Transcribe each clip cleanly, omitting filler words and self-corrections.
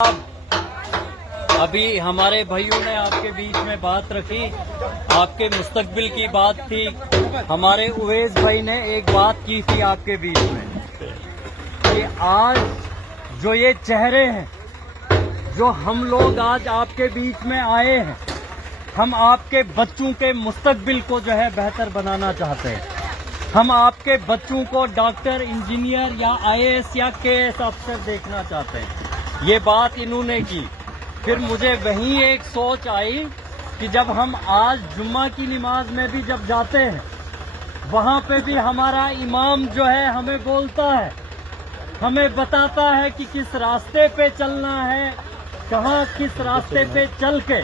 अभी हमारे भाइयों ने आपके बीच में बात रखी, आपके मुस्तकबिल की बात थी। हमारे उवैस भाई ने एक बात की थी आपके बीच में कि आज जो ये चेहरे हैं, जो हम लोग आज आपके बीच में आए हैं, हम आपके बच्चों के मुस्तकबिल को जो है बेहतर बनाना चाहते हैं। हम आपके बच्चों को डॉक्टर, इंजीनियर या आईएएस या केएएस अफसर देखना चाहते हैं। ये बात इन्होंने की। फिर मुझे वहीं एक सोच आई कि जब हम आज जुम्मा की नमाज में भी जब जाते हैं, वहाँ पे भी हमारा इमाम जो है हमें बोलता है, हमें बताता है कि किस रास्ते पे चलना है, कहाँ किस रास्ते पे चल के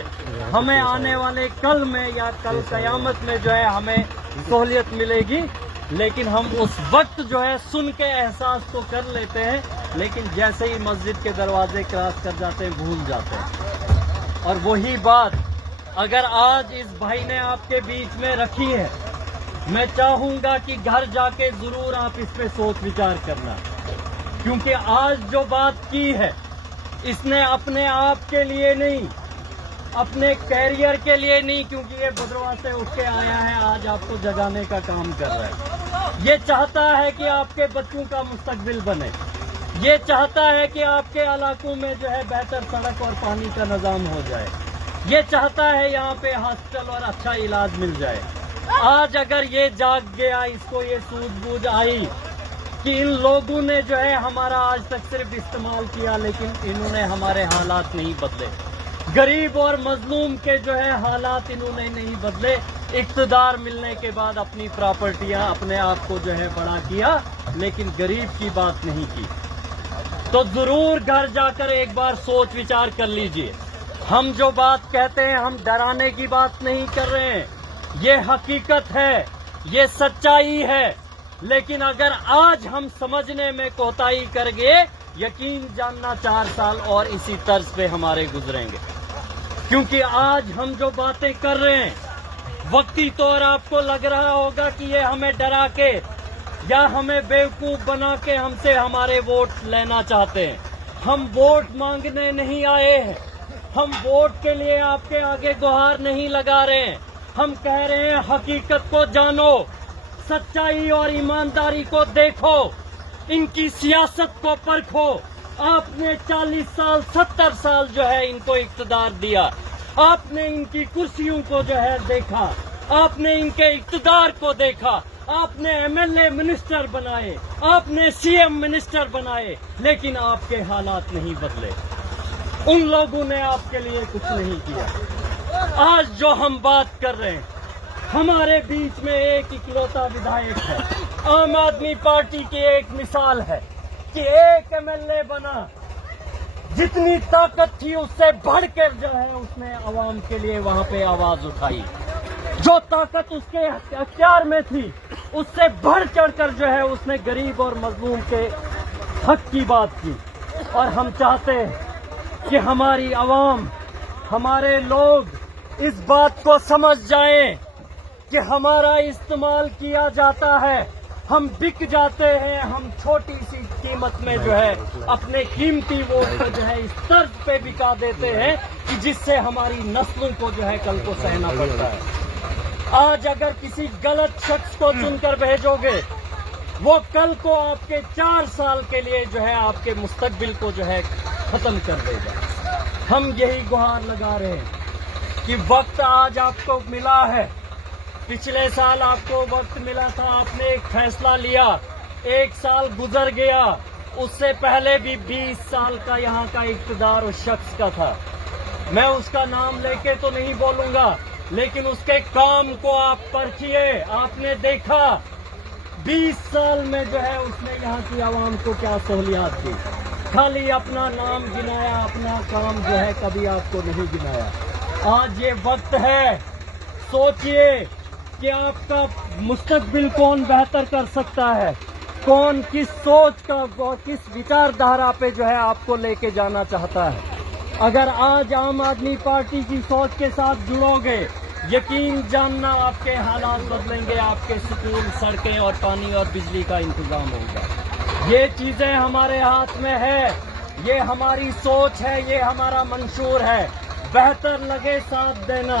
हमें आने वाले कल में या कल क़यामत में जो है हमें सहूलियत मिलेगी। लेकिन हम उस वक्त जो है सुन के एहसास तो कर लेते हैं, लेकिन जैसे ही मस्जिद के दरवाजे क्रॉस कर जाते हैं भूल जाते हैं। और वही बात अगर आज इस भाई ने आपके बीच में रखी है, मैं चाहूंगा कि घर जाके जरूर आप इस पे सोच विचार करना, क्योंकि आज जो बात की है इसने अपने आप के लिए नहीं, अपने कैरियर के लिए नहीं, क्योंकि ये बदरवा से उठ के आया है, आज आपको जगाने का काम कर रहा है। ये चाहता है कि आपके बच्चों का मुस्तकबिल बने, ये चाहता है कि आपके इलाकों में जो है बेहतर सड़क और पानी का निजाम हो जाए, ये चाहता है यहाँ पे हॉस्पिटल और अच्छा इलाज मिल जाए। आज अगर ये जाग गया, इसको ये सूझबूझ आई कि इन लोगों ने जो है हमारा आज तक सिर्फ इस्तेमाल किया, लेकिन इन्होंने हमारे हालात नहीं बदले, गरीब और मजलूम के जो है हालात इन्होंने नहीं बदले। इक़्तिदार मिलने के बाद अपनी प्रॉपर्टियां अपने आप को जो है बड़ा किया, लेकिन गरीब की बात नहीं की। तो जरूर घर जाकर एक बार सोच विचार कर लीजिए। हम जो बात कहते हैं, हम डराने की बात नहीं कर रहे हैं, ये हकीकत है, ये सच्चाई है। लेकिन अगर आज हम समझने में कोताही कर गए, यकीन जानना 4 साल और इसी तर्ज पे हमारे गुजरेंगे। क्योंकि आज हम जो बातें कर रहे हैं, वक्ती तौर आपको लग रहा होगा कि ये हमें डरा के या हमें बेवकूफ बना के हमसे हमारे वोट लेना चाहते हैं। हम वोट मांगने नहीं आए हैं, हम वोट के लिए आपके आगे गुहार नहीं लगा रहे हैं। हम कह रहे हैं हकीकत को जानो, सच्चाई और ईमानदारी को देखो, इनकी सियासत को परखो। आपने 40 साल 70 साल जो है इनको इक़्तिदार दिया, आपने इनकी कुर्सियों को जो है देखा, आपने इनके इक़्तिदार को देखा, आपने एमएलए मिनिस्टर बनाए, आपने सीएम मिनिस्टर बनाए, लेकिन आपके हालात नहीं बदले। उन लोगों ने आपके लिए कुछ नहीं किया। आज जो हम बात कर रहे हैं, हमारे बीच में एक इकलौता विधायक है, आम आदमी पार्टी की एक मिसाल है कि एक एमएलए बना, जितनी ताकत थी उससे बढ़कर जो है उसने आवाम के लिए वहां पे आवाज उठाई। जो ताकत उसके अख्तियार में थी उससे बढ़ चढ़कर जो है उसने गरीब और मजलूम के हक की बात की। और हम चाहते हैं कि हमारी आवाम, हमारे लोग इस बात को समझ जाएं कि हमारा इस्तेमाल किया जाता है, हम बिक जाते हैं, हम छोटी सी कीमत में जो है अपने कीमती वोट को जो है इस तर्ज पे बिका देते हैं कि जिससे हमारी नस्लों को जो है कल को सहना पड़ता है। आज अगर किसी गलत शख्स को चुनकर भेजोगे, वो कल को आपके 4 साल के लिए जो है आपके मुस्तकबिल को जो है खत्म कर देगा। हम यही गुहार लगा रहे हैं कि वक्त आज आपको मिला है। पिछले साल आपको वक्त मिला था, आपने एक फैसला लिया, 1 साल गुजर गया, उससे पहले भी 20 साल का यहाँ का इक़्तिदार उस शख्स का था। मैं उसका नाम लेके तो नहीं बोलूंगा, लेकिन उसके काम को आप परखिए। आपने देखा 20 साल में जो है उसने यहाँ की आवाम को क्या सहूलियात दी। खाली अपना नाम गिनाया, अपना काम जो है कभी आपको नहीं गिनाया। आज ये वक्त है, सोचिए कि आपका मुस्तकबिल कौन बेहतर कर सकता है, कौन किस सोच का, किस विचारधारा पे जो है आपको लेके जाना चाहता है। अगर आज आम आदमी पार्टी की सोच के साथ जुड़ोगे, यकीन जानना आपके हालात बदलेंगे, आपके स्कूल, सड़कें और पानी और बिजली का इंतजाम होगा। ये चीजें हमारे हाथ में है। یہ ہماری سوچ ہے, یہ ہمارا منشور ہے. بہتر لگے ساتھ دینا,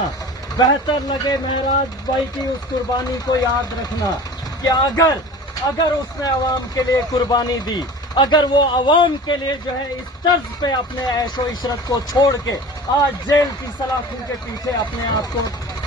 بہتر لگے مہراج بھائی کی اس قربانی کو یاد رکھنا کہ اگر اس نے عوام کے لیے قربانی دی, اگر وہ عوام کے لیے جو ہے اس طرز پہ اپنے عیش و عشرت کو چھوڑ کے آج جیل کی سلاخوں کے پیچھے اپنے آپ کو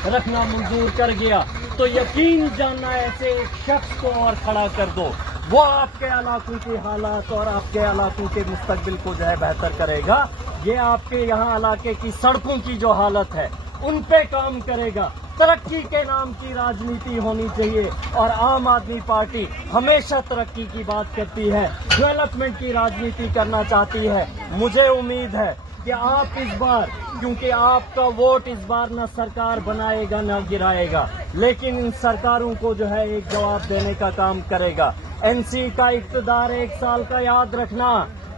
رکھنا منظور کر گیا, تو یقین جاننا ایسے ایک شخص کو اور کھڑا کر دو, وہ آپ کے علاقوں کی حالات اور آپ کے علاقوں کے مستقبل کو جو ہے بہتر کرے گا. یہ آپ کے یہاں علاقے کی سڑکوں کی جو حالت ہے ان پہ کام کرے گا. ترقی کے نام کی راجنیتی ہونی چاہیے, اور عام آدمی پارٹی ہمیشہ ترقی کی بات کرتی ہے, ڈیولپمنٹ کی راجنیتی کرنا چاہتی ہے. مجھے امید ہے کہ آپ اس بار, کیونکہ آپ کا ووٹ اس بار نہ سرکار بنائے گا نہ گرائے گا, لیکن ان سرکاروں کو جو ہے ایک جواب دینے کا کام کرے گا. این سی کا اقتدار 1 سال کا یاد رکھنا,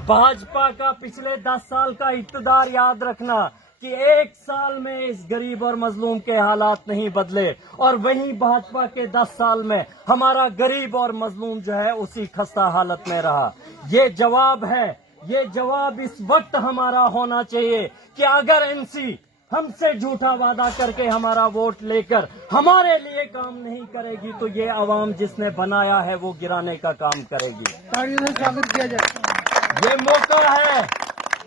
بھاجپا کا پچھلے 10 سال کا اقتدار یاد رکھنا کہ 1 سال میں اس غریب اور مظلوم کے حالات نہیں بدلے, اور وہیں بھاجپا کے 10 سال میں ہمارا غریب اور مظلوم جو ہے اسی خستہ حالت میں رہا. یہ جواب ہے, یہ جواب اس وقت ہمارا ہونا چاہیے کہ اگر این سی ہم سے جھوٹا وعدہ کر کے ہمارا ووٹ لے کر ہمارے لیے کام نہیں کرے گی, تو یہ عوام جس نے بنایا ہے وہ گرانے کا کام کرے گی. سواگت کیا جائے. یہ موقع ہے,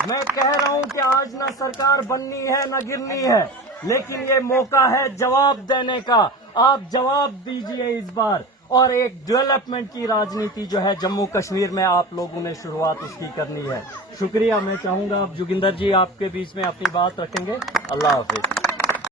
میں کہہ رہا ہوں کہ آج نہ سرکار بننی ہے نہ گرنی ہے, لیکن یہ موقع ہے جواب دینے کا. آپ جواب دیجئے اس بار, اور ایک ڈیولپمنٹ کی راجنیتی جو ہے جموں کشمیر میں آپ لوگوں نے شروعات اس کی کرنی ہے. شکریہ. میں چاہوں گا اب جوگندر جی آپ کے بیچ میں اپنی بات رکھیں گے. اللہ حافظ.